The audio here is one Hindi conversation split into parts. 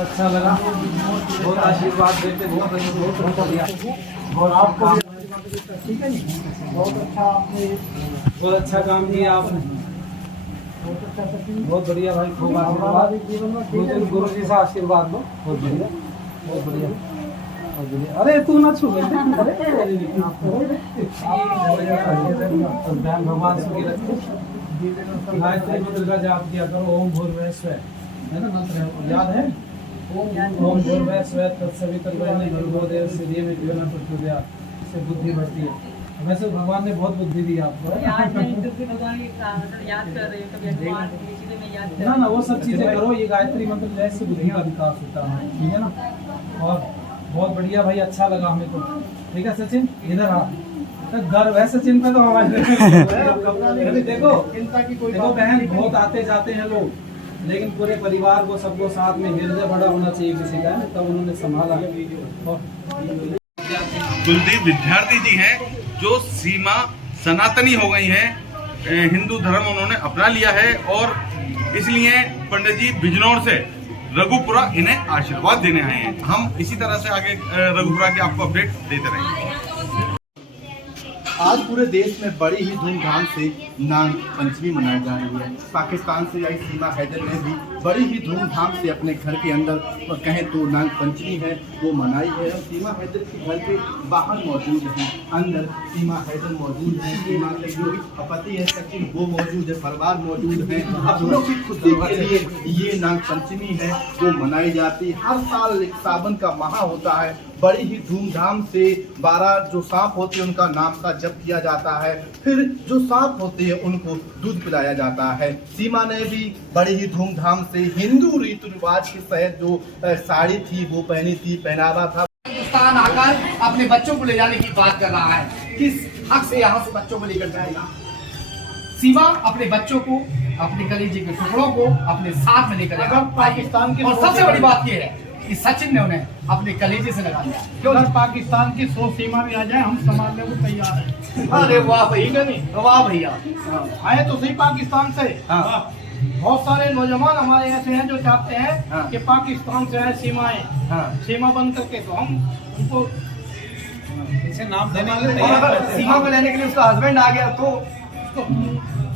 अच्छा लगा, बहुत आशीर्वाद देते, बहुत बढ़िया। और आपको ठीक है जी, बहुत अच्छा आपने बहुत अच्छा काम किया आपने, बहुत बढ़िया भाई, खूब आशीर्वाद गुरु जी से आशीर्वाद लो, बहुत बढ़िया बहुत बढ़िया बहुत बढ़िया। अरे तू ना छू, अरे भगवान सुखी रखे। गायत्री मंत्र का जाप किया करो, ओम भूर्भुवः स्वः, है ना मंत्र, याद है? ओम भूर्भुवः स्वः तत्सवितुर्वरेण्यं भर्गो देवस्य धीमहि धियो न प्रचोदयात्, इससे बुद्धि बढ़ती है। वैसे भगवान ने बहुत बुद्धि दी आपको, याद नहीं तो फिर भगवान याद कर रहे हो, कभी भगवान इसीलिए मैं याद कर। ना वो सब चीजें करो, ये गायत्री मंत्र जैसे बुद्धि का विकास होता है, ठीक है ना। और बहुत बढ़िया भाई, अच्छा लगा हमें तो। ठीक है सचिन, इधर आ, गर्व है सचिन पे तो हमारे। देखो देखो बहन, बहुत आते जाते हैं लोग, लेकिन पूरे परिवार को सबको साथ में हृदय बड़ा होना चाहिए किसी का, तब उन्होंने संभाला। कुलदीप विद्यार्थी जी हैं जो सीमा सनातनी हो गई हैं, हिंदू धर्म उन्होंने अपना लिया है, और इसलिए पंडित जी बिजनौर से रघुपुरा इन्हें आशीर्वाद देने आए हैं। हम इसी तरह से आगे रघुपुरा की आपको अपडेट देते रहेंगे। आज पूरे देश में बड़ी ही धूमधाम से नाग पंचमी मनाई जा रही है। पाकिस्तान से आई सीमा हैदर ने भी बड़ी ही धूमधाम से अपने घर के अंदर कहें तो नाग पंचमी है वो मनाई है। और सीमा हैदर के घर के बाहर मौजूद है, अंदर सीमा हैदर मौजूद है, सीमा के जो पति है सचिन वो मौजूद है, परिवार मौजूद है। अपनों की खुशी के लिए ये नाग पंचमी है वो मनाई जाती है। हर साल एक सावन का माह होता है, बड़ी ही धूमधाम से 12 जो सांप होते हैं उनका नाम का जप किया जाता है, फिर जो सांप होते हैं उनको दूध पिलाया जाता है। सीमा ने भी बड़ी ही धूमधाम से हिंदू रीति रिवाज के तहत जो साड़ी थी वो पहनी थी, पहनावा था। हिंदुस्तान आकर अपने बच्चों को ले जाने की बात कर रहा है, किस हक से यहाँ से बच्चों को लेकर जाएगा? सीमा अपने बच्चों को, अपने कलेजे के टुकड़ों को अपने साथ में लेकर जाएगा पाकिस्तान की। और सबसे बड़ी बात यह है कि सचिन ने उन्हें अपने कलेजे से लगा दिया। क्यों पाकिस्तान की 100 सीमा भी आ जाए, हम संभालने को तैयार हैं। अरे वाह भैया, नहीं वाह भैया, आए तो सही पाकिस्तान से। बहुत सारे नौजवान हमारे ऐसे हैं जो चाहते हैं कि पाकिस्तान से आए सीमाएं, सीमा बंद करके, तो हम उनको इसे नाम देने के लिए सीमा को लेने के लिए उसका हस्बैंड आ गया तो उसको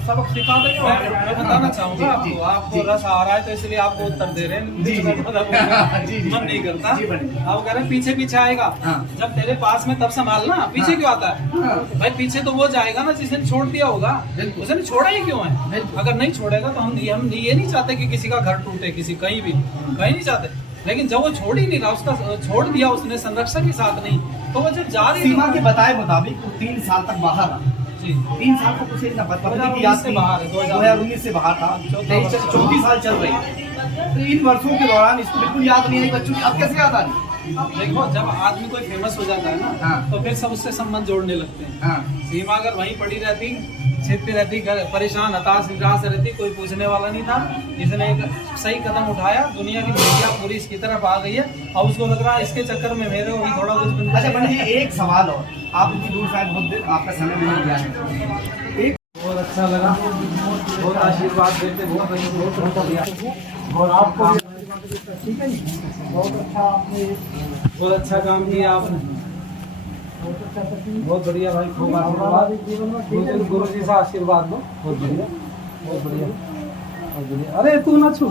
सबक सिखा देंगे। मैं बताना चाहूँगा आपको रस आ रहा है तो इसलिए आपको उत्तर दे रहे हैं। मन नहीं करता, आप कह रहे हैं पीछे पीछे आएगा, जब तेरे पास में तब संभालना, पीछे क्यों आता है भाई? पीछे तो वो जाएगा ना जिसने छोड़ दिया होगा, उसने छोड़ा ही क्यों है? अगर नहीं छोड़ेगा तो हम ये नहीं चाहते कि किसी का घर टूटे, किसी कहीं नहीं चाहते, लेकिन जब वो छोड़ ही नहीं रहा, उसका छोड़ दिया उसने संरक्षण के साथ नहीं, तो वो जब जा रही सीमा के बताए मुताबिक 3 साल तक बाहर रहा। 3 साल को कुछ याद से बाहर है, 2019 से बाहर था, 34 साल चल रही है। तो इन वर्षों के दौरान इसको बिल्कुल याद नहीं है बच्चों की। अब कैसे याद आ रही? देखो जब आदमी कोई फेमस हो जाता है ना, तो फिर सब उससे संबंध जोड़ने लगते हैं। सीमा अगर वहीं पड़ी रहती, छिपती रहती, परेशान हताश निराश रहती, कोई पूछने वाला नहीं था। जिसने एक सही कदम उठाया, दुनिया की मीडिया पूरी इसकी तरफ आ गई है, और उसको लग रहा है इसके चक्कर में मेरे भी थोड़ा कुछ। अच्छा पंडित जी, एक सवाल और, आप इतनी दूर शायद बहुत आपका समय भी नहीं गया है, बहुत अच्छा लगा, बहुत आशीर्वाद देते, बहुत बढ़िया। और आपको ठीक है जी, बहुत अच्छा आपने बहुत अच्छा काम किया आपने, बहुत बढ़िया भाई, खूब आशीर्वाद गुरु जी से आशीर्वाद लो, बहुत बढ़िया बहुत बढ़िया बहुत बढ़िया। अरे तू ना छू,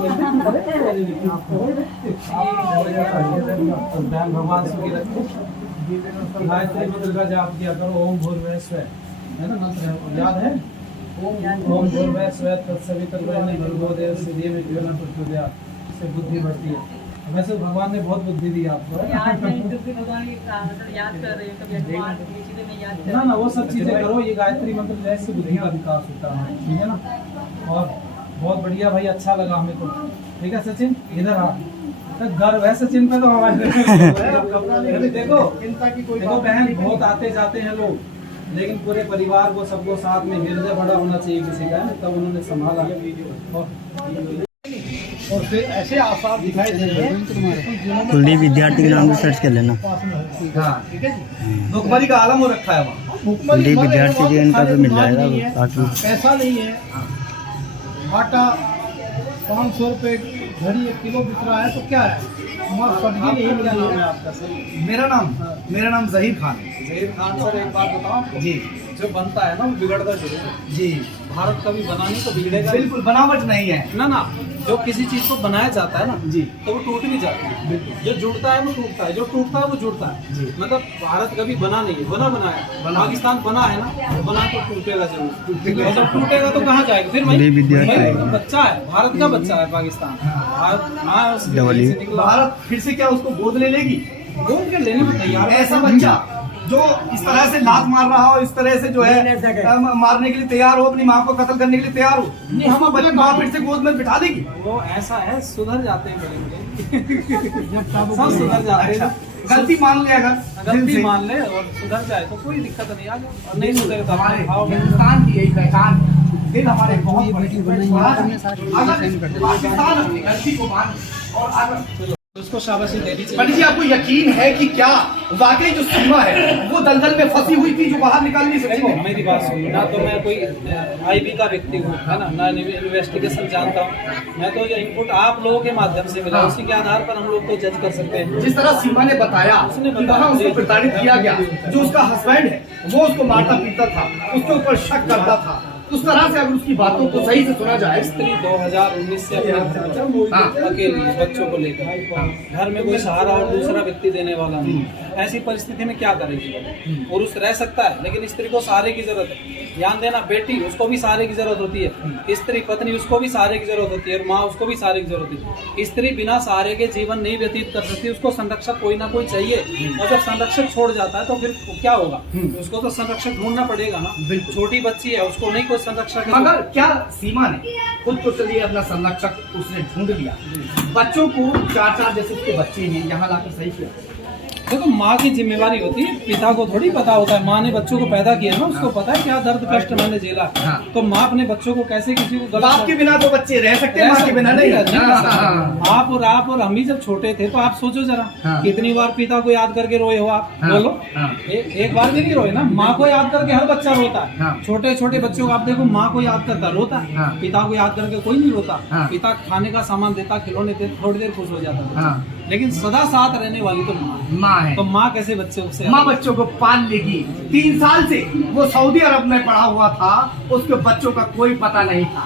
भगवान सुखी रखे। गायत्री मंत्र का जाप किया करो, ओम भूर्भुवः स्वः, है ना मंत्र, याद है? ओम भूर्भुवः स्वः तत्सवितुर्वरेण्यं भर्गो देवस्य धीमहि धियो न प्रचोदयात्, इससे बुद्धि बढ़ती है। वैसे भगवान ने बहुत बुद्धि दी आपको, याद नहीं तो फिर भगवान याद कर रहे हो, कभी भगवान इसीलिए मैं याद कर। ना वो सब चीजें करो, ये गायत्री मंत्र जैसे बुद्धि का विकास होता है, ठीक है ना। और बहुत बढ़िया भाई, अच्छा लगा हमें तो। ठीक है सचिन, इधर आ, गर्व है सचिन पे तो हमारे। देखो बहन, बहुत आते जाते हैं लोग, लेकिन पूरे परिवार को सबको साथ में हृदय बड़ा होना चाहिए किसी का, तब उन्होंने संभाला। और फिर ऐसे आसार दिखाई दे रहे हैं। कुलदीप विद्यार्थी के नाम से सर्च कर लेना। हाँ ठीक है जी, मुखबरी का आलम हो रखा है वहाँ। कुलदीप विद्यार्थी जी इनका भी मिल जाएगा, बाकी पैसा नहीं है, आटा 500 रुपए घड़ी 1 किलो बिक रहा है तो क्या है, वहाँ सब्जी नहीं मिल क्या रही नाम है है। आपका सर? मेरा नाम जहीर खान है। जहीर खान सर, एक बात बताओ आपको, जी जो बनता है ना वो बिगड़ता जरूर है। जी भारत कभी बना नहीं तो बिगड़ेगा नहीं। बिल्कुल बनावट नहीं है। ना जो किसी चीज को बनाया जाता है ना जी तो वो टूट भी जाता है। जो जुड़ता है वो टूटता है, जो टूटता है वो जुड़ता है। जी। मतलब भारत कभी बना नहीं है, बनाया पाकिस्तान बना है ना, बना तो टूटेगा जरूर। और जब टूटेगा तो कहाँ जाएगा फिर? बड़े विद्यार्थी वही है। बच्चा है, भारत का बच्चा है पाकिस्तान। भारत माँ है, उसके डबल पेट ई। से निकला। भारत फिर से क्या उसको गोद ले लेगी? गोद के लेने में तैयार है। ऐसा बच्चा जो इस तरह से लात मार रहा हो, इस तरह से जो है मारने के लिए तैयार हो, अपनी माँ को कत्ल करने के लिए तैयार हो, नहीं, हम अपने माँ फिर से गोद में बिठा देगी। वो ऐसा है, सुधर जाते हैं बड़े सब सुधर जाते हैं। गलती मान लिया अगर दिल गलती से। मान ले और सुधर जाए तो कोई दिक्कत नहीं। आगे और नहीं सुधरे तो हमारे अपने भाव में हिंदुस्तान की यही पहचान है। दिल हमारे बहुत बड़े अगर पाकिस्तान अपनी गलती को मान और अगर उसको शाबाशी देनी चाहिए। पंडित जी, आपको यकीन है कि क्या वाकई जो सीमा है वो दलदल में फंसी हुई थी जो बाहर निकाल नहीं देखो सकती? मेरी बात सुनो ना, तो मैं कोई आईबी का व्यक्ति हूँ है ना इन्वेस्टिगेशन जानता हूँ। मैं तो ये इनपुट आप लोगों के माध्यम से मिला, उसी के आधार पर हम लोग को जज कर सकते हैं। जिस तरह सीमा ने बताया उसने कि बताया, वहाँ उसको जी। प्रताड़ित किया गया, जो उसका हस्बैंड है वो उसको मारता पीटता था, उसके ऊपर शक करता था, उस तरह से अगर उसकी बातों को सही से सुना जाए। स्त्री 2019 से अकेली है, बच्चों को लेकर घर में कोई सहारा और दूसरा व्यक्ति देने वाला नहीं। ऐसी परिस्थिति में क्या करेगी? पुरुष रह सकता है लेकिन स्त्री को सहारे की जरूरत है। ध्यान देना, बेटी उसको भी सहारे की जरूरत होती है, स्त्री पत्नी उसको भी सहारे की जरूरत होती है, और माँ उसको भी सहारे की जरूरत होती है। स्त्री बिना सहारे के जीवन नहीं व्यतीत कर सकती, उसको संरक्षक कोई ना कोई चाहिए। और जब संरक्षक छोड़ जाता है तो फिर क्या होगा? उसको तो संरक्षक ढूंढना पड़ेगा ना। छोटी बच्ची है, उसको नहीं कोई संरक्षक है। मगर क्या सीमा ने खुद तो चलिए अपना संरक्षक उसने ढूंढ लिया, बच्चों को 4-4 जैसे उसके बच्चे हैं यहाँ लाकर सही किया? देखो माँ की जिम्मेवारी होती है, पिता को थोड़ी पता होता है। माँ ने बच्चों को पैदा किया ना, उसको पता है क्या दर्द कष्ट मैंने झेला। तो माँ अपने बच्चों को कैसे किसी को गलत बाप के बिना तो बच्चे रह सकते हैं, माँ के बिना नहीं। आप और हम भी जब छोटे थे तो आप सोचो जरा, कितनी बार पिता को याद करके रोए हो आप? बोलो। एक बार भी नहीं रोए ना। माँ को याद करके हर बच्चा रोता है। छोटे छोटे बच्चों को आप देखो, माँ को याद करता रोता है, पिता को याद करके कोई नहीं रोता। पिता खाने का सामान देता, खिलौने देते, थोड़ी देर खुश हो जाता है। लेकिन सदा साथ रहने वाली तो माँ है। तो माँ कैसे बच्चों से माँ बच्चों को पाल लेगी। 3 साल से वो सऊदी अरब में पड़ा हुआ था, उसके बच्चों का कोई पता नहीं था।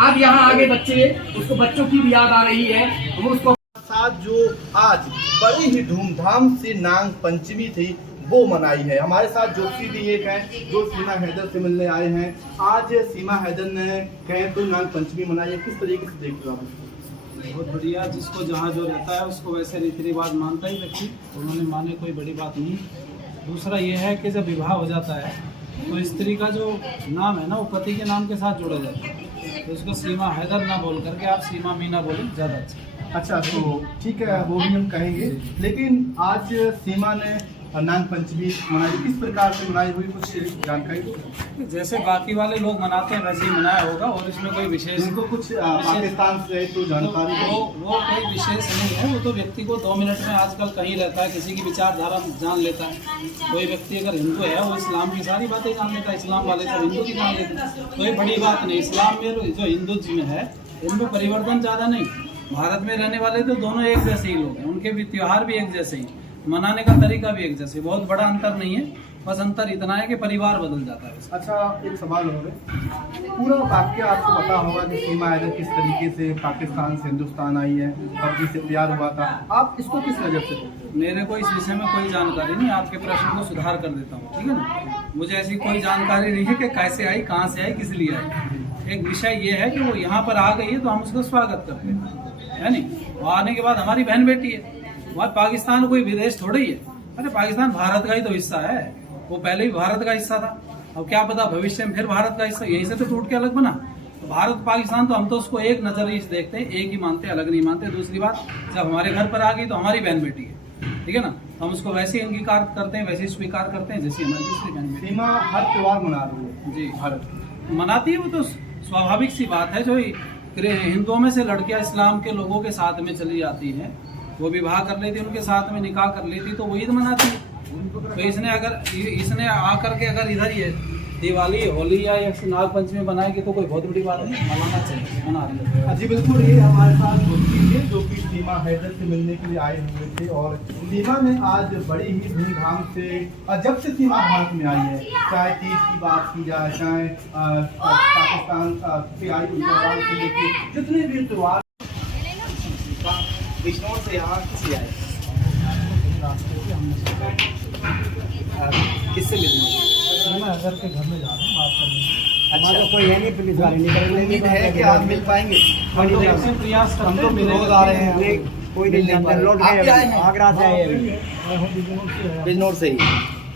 अब यहाँ आगे बच्चे, उसको बच्चों की भी याद आ रही है, वो उसको साथ जो आज बड़ी ही धूमधाम से नाग पंचमी थी वो मनाई है। हमारे साथ ज्योति भी एक है जो सीमा हैदर से मिलने आए हैं। आज सीमा हैदर ने कहें तो नाग पंचमी मनाई है, किस तरीके से देख रहे हो? बहुत बढ़िया। जिसको जहाँ जो रहता है उसको वैसे रीति रिवाज मानता ही व्यक्ति, उन्होंने माने कोई बड़ी बात नहीं। दूसरा ये है कि जब विवाह हो जाता है तो स्त्री का जो नाम है ना वो पति के नाम के साथ जोड़ा जाता है। तो उसको सीमा हैदर ना बोल करके आप सीमा मीना बोले ज़्यादा अच्छा। अच्छा, तो ठीक है, वो भी हम कहेंगे। लेकिन आज सीमा ने नाग पंचमी मनाई, किस प्रकार से मनाई हुई, कुछ जानकारी दो। जैसे बाकी वाले लोग मनाते हैं वैसे ही मनाया होगा, और इसमें कोई विशेष जिनको कुछ पाकिस्तान से तो जानकारी दो। वो कोई विशेष नहीं है। वो तो व्यक्ति को 2 मिनट में आजकल कहीं रहता है, किसी की विचारधारा जान लेता है। कोई व्यक्ति अगर हिंदू है वो इस्लाम की सारी बातें जान लेता है, इस्लाम वाले सब हिंदू की जान लेते हैं। कोई बड़ी बात नहीं। इस्लाम में जो हिंदुत्व में है इनमें परिवर्तन ज़्यादा नहीं। भारत में रहने वाले तो दोनों एक जैसे ही लोग हैं, उनके भी त्योहार भी एक जैसे ही, मनाने का तरीका भी एक जैसे, बहुत बड़ा अंतर नहीं है। बस अंतर इतना है कि परिवार बदल जाता है। अच्छा, एक सवाल हो गया, पूरा वाक्य आपको पता होगा कि सीमा हैदर किस तरीके से पाकिस्तान से हिंदुस्तान आई है, पबजी से प्यार हुआ था, आप इसको किस नज़र से देखते हैं? मेरे को इस विषय में कोई जानकारी नहीं। आपके प्रश्न को सुधार कर देता हूँ, ठीक है ना। मुझे ऐसी कोई जानकारी नहीं है कि कैसे आई, कहाँ से आई, किस लिए आई। एक विषय ये है कि वो यहाँ पर आ गई है तो हम उसका स्वागत करते हैं, है नहीं। वो आने के बाद हमारी बहन बेटी है। वहाँ पाकिस्तान कोई विदेश थोड़ी है। अरे पाकिस्तान भारत का ही तो हिस्सा है, वो पहले ही भारत का हिस्सा था। अब क्या पता भविष्य में फिर भारत का हिस्सा, यही से तो टूट के अलग बना। तो भारत पाकिस्तान तो हम तो उसको एक नजरिए से देखते हैं, एक ही मानते हैं, अलग नहीं मानते। दूसरी बात, जब हमारे घर पर आ गई तो हमारी बहन बेटी है, ठीक है ना। हम उसको वैसे ही अंगीकार करते हैं, वैसे ही स्वीकार करते हैं जैसे हमारी दूसरी बहन बेटी। सीमा हर त्योहार मना रही है जी, भारत मनाती है, वो तो स्वाभाविक सी बात है। जो हिंदुओं में से लड़कियां इस्लाम के लोगों के साथ में चली जाती हैं, वो विवाह कर लेती, उनके साथ में निकाह कर लेती, तो वो ईद मनाती है। तो इसने आकर के अगर इधर ही दिवाली होली या नाग पंचमी बनाएगी तो कोई बहुत बड़ी बात नहीं, मनाना चाहिए, मना रहे हैं। जी बिल्कुल, ये हमारे साथ दोस्ती है जो कि सीमा हैदर से मिलने के लिए आए हुए थे और सीमा ने आज बड़ी ही धूमधाम से जब से सीमा भारत में आई है, चाहे तीज की बात की जाए, चाहे पाकिस्तान से आई त्योहार से लेकर जितने भी त्योहार बिजनौर से यहाँ किसी आए किससे मिलने? अगर के घर में जा रहे हैं बात करने। अच्छा, कोई है नहीं पुलिस वाले निकल उम्मीद है कि आज मिल पाएंगे। प्रयास हम करते तो हैं, रोज आ रहे हैं, कोई मिल नहीं पा रहे। लौट आप भी आए हैं आगरा से आए हैं। बिजनौर से ही?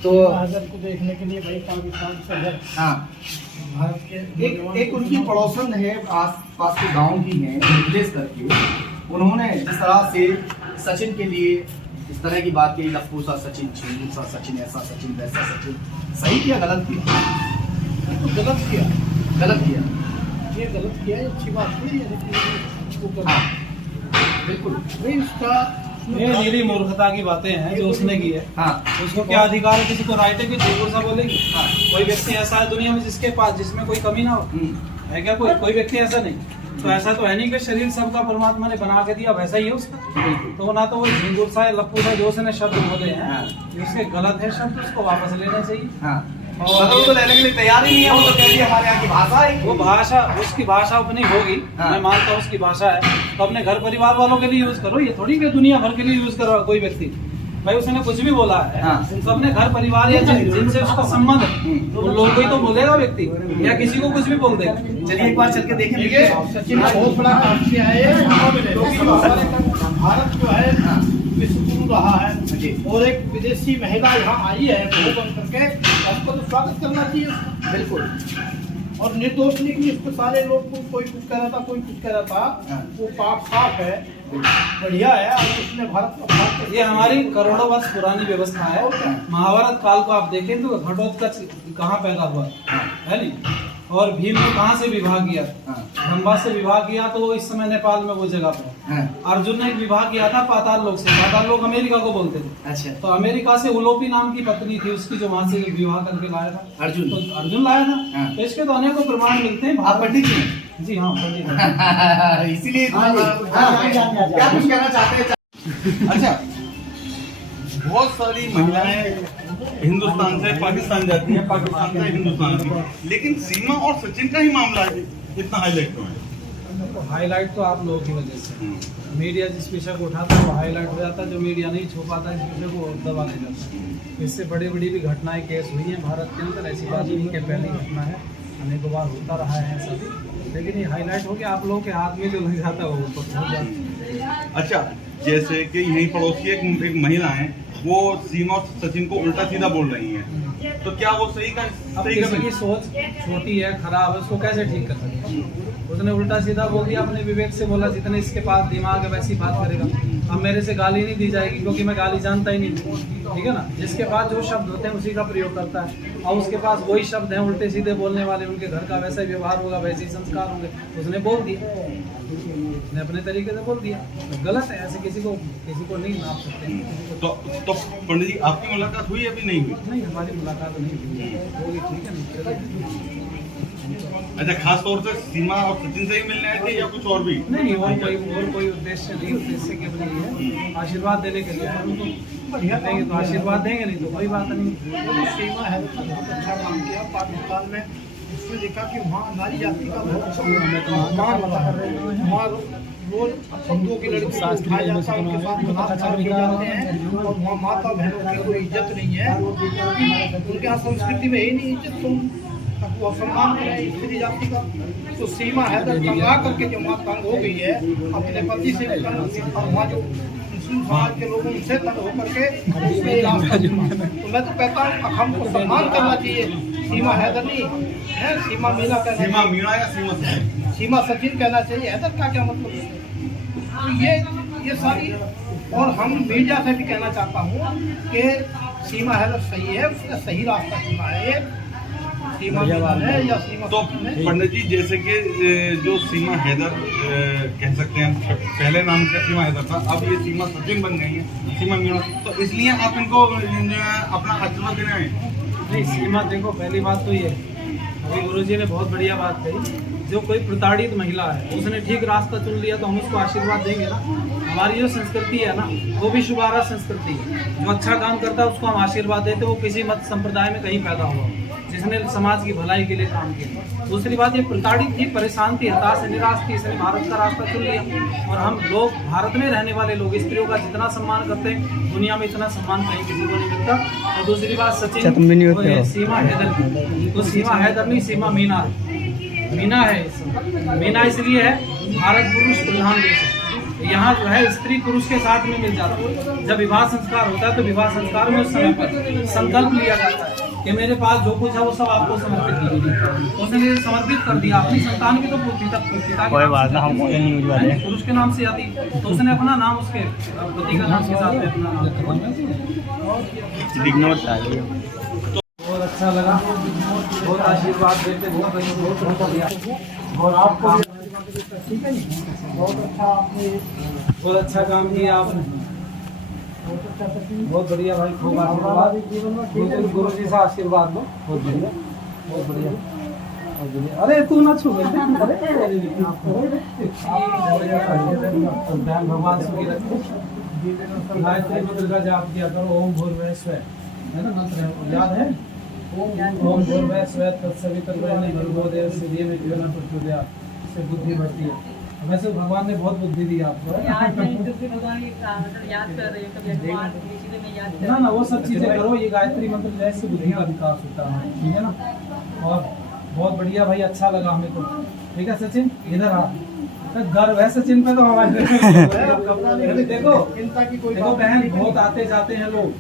तो आज़ाद को देखने के लिए भाई पाकिस्तान से है हाँ, भारत के एक उनकी पड़ोसन है, आस पास के गांव की है विलेज करके, उन्होंने जिस तरह से सचिन के लिए इस तरह की बात की, लफूसा सचिन, छिंदूसा सचिन, ऐसा सचिन, वैसा सचिन, सही किया गलत किया? तो गलत किया, गलत किया। ये गलत किया, ये अच्छी बात नहीं है। हाँ बिल्कुल, भाई उसका ये निरी मूर्खता की बातें हैं जो उसने की है। हाँ उसको क्या अधिकार है किसी को राइट है कि झूठ सा बोलेगी? हाँ। कोई व्यक्ति ऐसा है दुनिया में जिसके पास जिसमें कोई कमी ना हो? है क्या कोई व्यक्ति ऐसा नहीं? तो ऐसा तो है नहीं कि शरीर सबका परमात्मा ने बना के दिया वैसा ही है उसका। तो ना तो वो झिंगुर सा लप्पू सा जो उसने शब्द बोले हैं हाँ। उसके गलत है शब्द, उसको वापस लेना चाहिए। हाँ, और तो लेने के लिए तैयार ही नहीं है, वो तो कहती है हमारे यहाँ की भाषा है। वो भाषा उसकी भाषा अपनी होगी, हाँ। मैं मानता हूँ उसकी भाषा है, तो अपने घर परिवार वालों के लिए यूज करो, ये थोड़ी कि दुनिया भर के लिए यूज करो कोई व्यक्ति। भाई उसने कुछ भी बोला है, हाँ। सबने घर परिवार या जिनसे उसका संबंध है उन लोगों को ही तो बोलेगा व्यक्ति, या किसी को कुछ भी बोल देगा। चलिए एक बार चल के देखेंगे। सचिन ने बहुत बड़ा काम किया है, भारत जो है विश्व गुरु रहा है और एक विदेशी महिला यहाँ आई है वो बन करके, आपको तो स्वागत करना चाहिए उसका। बिल्कुल, और निर्दोष नहीं कि इसको सारे लोग को कोई कुछ कह रहा था, कोई कुछ कह रहा था, वो पाक साफ है, बढ़िया है। और उसने भारत ये हमारी करोड़ों वर्ष पुरानी व्यवस्था है। महाभारत काल को आप देखें तो घटोत्कच कहाँ पैदा हुआ है नहीं, और भीम ने कहाँ से विवाह किया? ब्रह्मा से विवाह किया, तो इस समय नेपाल में वो जगह पे। अर्जुन ने एक विवाह किया था पाताल लोक से, पाताल लोक अमेरिका को बोलते थे। अच्छा, तो अमेरिका से उलोपी नाम की पत्नी थी उसकी, जो वहां से विवाह करके लाया था अर्जुन। तो अर्जुन लाया था। हाँ। तो इसके तो अनेकों प्रमाण मिलते हैं। आप पंडित जी हैं? जी हाँ पंडित हैं। इसीलिए क्या कुछ कहना चाहते हैं? अच्छा, बहुत सारी महिलाएं हिंदुस्तान से पाकिस्तान जाती हैं, पाकिस्तान से हिंदुस्तान आती हैं, लेकिन सीमा और सचिन का ही मामला है इतना हाईलाइट क्यों है? हाईलाइट तो आप लोगों की वजह से, मीडिया जिस विषय को उठाता है वो हाईलाइट हो जाता है, जो मीडिया नहीं छू पाता इस विषय को दबा दे जाता है। इससे बड़ी बड़ी भी घटनाएं केस हुई हैं भारत के अंदर, ऐसी बात नहीं कि पहली घटना है, अनेकों बार होता रहा है ऐसा भी, लेकिन ये हाईलाइट हो गया आप लोगों के हाथ में जो लग जाता है वो ऊपर पहुंच जाता है। अच्छा, जैसे कि यहीं पड़ोस की एक महिला है, वो सीमा और सचिन को उल्टा सीधा बोल रही हैं, तो क्या वो सही अब किसी की सोच छोटी है, खराब है, उसको कैसे ठीक कर सकते हैं? उसने उल्टा सीधा बोल दिया, अपने विवेक से बोला, जितने इसके पास दिमाग है वैसी बात करेगा। अब मेरे से गाली नहीं दी जाएगी क्योंकि मैं गाली जानता ही नहीं, ठीक है ना। जिसके पास जो शब्द होते हैं उसी का प्रयोग करता है, और उसके पास वही शब्द हैं उल्टे सीधे बोलने वाले, उनके घर का वैसा ही व्यवहार होगा, वैसे ही संस्कार होंगे, उसने बोल दिया, उसने अपने तरीके से बोल दिया, तो गलत है। ऐसे किसी को नहीं नाप सकते हैं। तो पंडित जी आपकी मुलाकात हुई अभी नहीं हुई? नहीं, हमारी मुलाकात नहीं हुई, होगी ठीक है ना। अच्छा, खास तौर से सीमा और सचिन से ही मिलने आए थे या कुछ और भी? नहीं, और कोई उद्देश्य नहीं, उद्देश्य केवल ये है आशीर्वाद देने के लिए उनको बढ़िया देंगे तो आशीर्वाद देंगे, नहीं तो कोई बात नहीं। सीमा है तो बहुत अच्छा काम किया पाकिस्तान में। उसने देखा कि वहाँ नारी जाति का बहुत सम्मान होता है, वहाँ रोज हिंदुओं की लड़की को उठाया जाता है, उनके साथ बलात्कार किए जाते हैं, और वहाँ माता बहनों की कोई इज्जत नहीं है। उनके यहाँ संस्कृति में ही नहीं इज्जत, तुम वो सम्मान करें स्त्री जाति का। तो सीमा है तो तंगा करके जो वहाँ तंग हो गई है अपने पति से, और वहाँ जो मुस्लिम समाज के लोग उनसे तंग होकर के, तो मैं तो कहता हूँ हमको सम्मान करना चाहिए। सीमा हैदर नहीं है, सीमा मीना कहना, सीमा मीणा या सीमा सचिन? सीमा सचिन कहना चाहिए, हैदर का क्या मतलब है? तो ये सारी, और हम मीडिया से भी कहना चाहता हूँ कि सीमा हैदर सही है, उसने सही रास्ता चुना है। सीमा मीना है या सीमा तो सचिन है। पंडित जी जैसे कि जो सीमा हैदर कह सकते हैं, पहले नाम का सीमा हैदर था, अब ये सीमा सचिन बन गई है, सीमा मीना, तो इसलिए आप इनको अपना आशीर्वाद देने आए। नहीं सीमा, देखो पहली बात तो ये अभी गुरुजी ने बहुत बढ़िया बात कही, जो कोई प्रताड़ित महिला है उसने ठीक रास्ता चुन लिया तो हम उसको आशीर्वाद देंगे ना। हमारी जो संस्कृति है ना वो भी शुभारा संस्कृति है, जो अच्छा काम करता है उसको हम आशीर्वाद देते, वो किसी मत संप्रदाय में कहीं पैदा हुआ जिसने समाज की भलाई के लिए काम किया। दूसरी बात, ये प्रताड़ित थी, परेशान थी, हताश निराश थी, इसने भारत का रास्ता चुन लिया। और हम लोग भारत में रहने वाले लोग स्त्रियों का जितना सम्मान करते हैं दुनिया में इतना सम्मान कहीं किसी को नहीं मिलता। और दूसरी बात, सचिन वो है सीमा हैदर की, तो सीमा हैदर नहीं सीमा मीना है, मीना है। मीना इसलिए है भारत पुरुष प्रधान देश है, यहाँ जो है स्त्री पुरुष के साथ में मिल जाता है। जब विवाह संस्कार होता है तो विवाह संस्कार में उस समय पर संकल्प लिया जाता है कि मेरे पास जो कुछ है वो सब आपको समर्पित कीजिए। उसने समर्पित कर दिया अपनी संतान की तो कोई बात ना, हम पुरुष के नाम से आती तो उसने अपना नाम उसके पति का नाम के साथ में अपना नाम। बहुत अच्छा लगा, बहुत आशीर्वाद देते, बहुत बढ़िया। और आपको ठीक है जी, बहुत अच्छा आपने बहुत अच्छा काम किया आपने, बहुत अच्छा सचिन। बहुत बढ़िया भाई, खूब आशीर्वाद जीवन में गुरु जी से आशीर्वाद लो, बहुत बढ़िया, बहुत बढ़िया, बहुत बढ़िया। अरे तू ना छू, ध्यान भगवान सुखी रखे। गायत्री मंत्र का जाप किया करो, ओम भूर्भुवः स्वः, है ना मंत्र, याद है? ओम भूर्भुवः स्वः तत्सवितुर्वरेण्यं भर्गो देवस्य धीमहि धियो न प्रचोदयात्, इससे बुद्धि बढ़ती है। वैसे भगवान ने बहुत बुद्धि दी आपको, याद नहीं, दूसरे भगवान की मतलब याद कर रहे हो, कभी हनुमान की चीजें में याद कर ना ना वो सब चीजें करो, ये गायत्री मंत्र जैसे बुद्धि का विकास होता है, ठीक है ना। और बहुत बढ़िया भाई, अच्छा लगा हमें तो। ठीक है सचिन, इधर आ, गर्व है सचिन पे तो हमारे। देखो देखो बहन, बहुत आते जाते हैं लोग,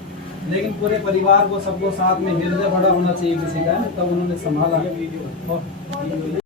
लेकिन पूरे परिवार को सबको साथ में हृदय बड़ा होना चाहिए किसी का, तब उन्होंने संभाला। और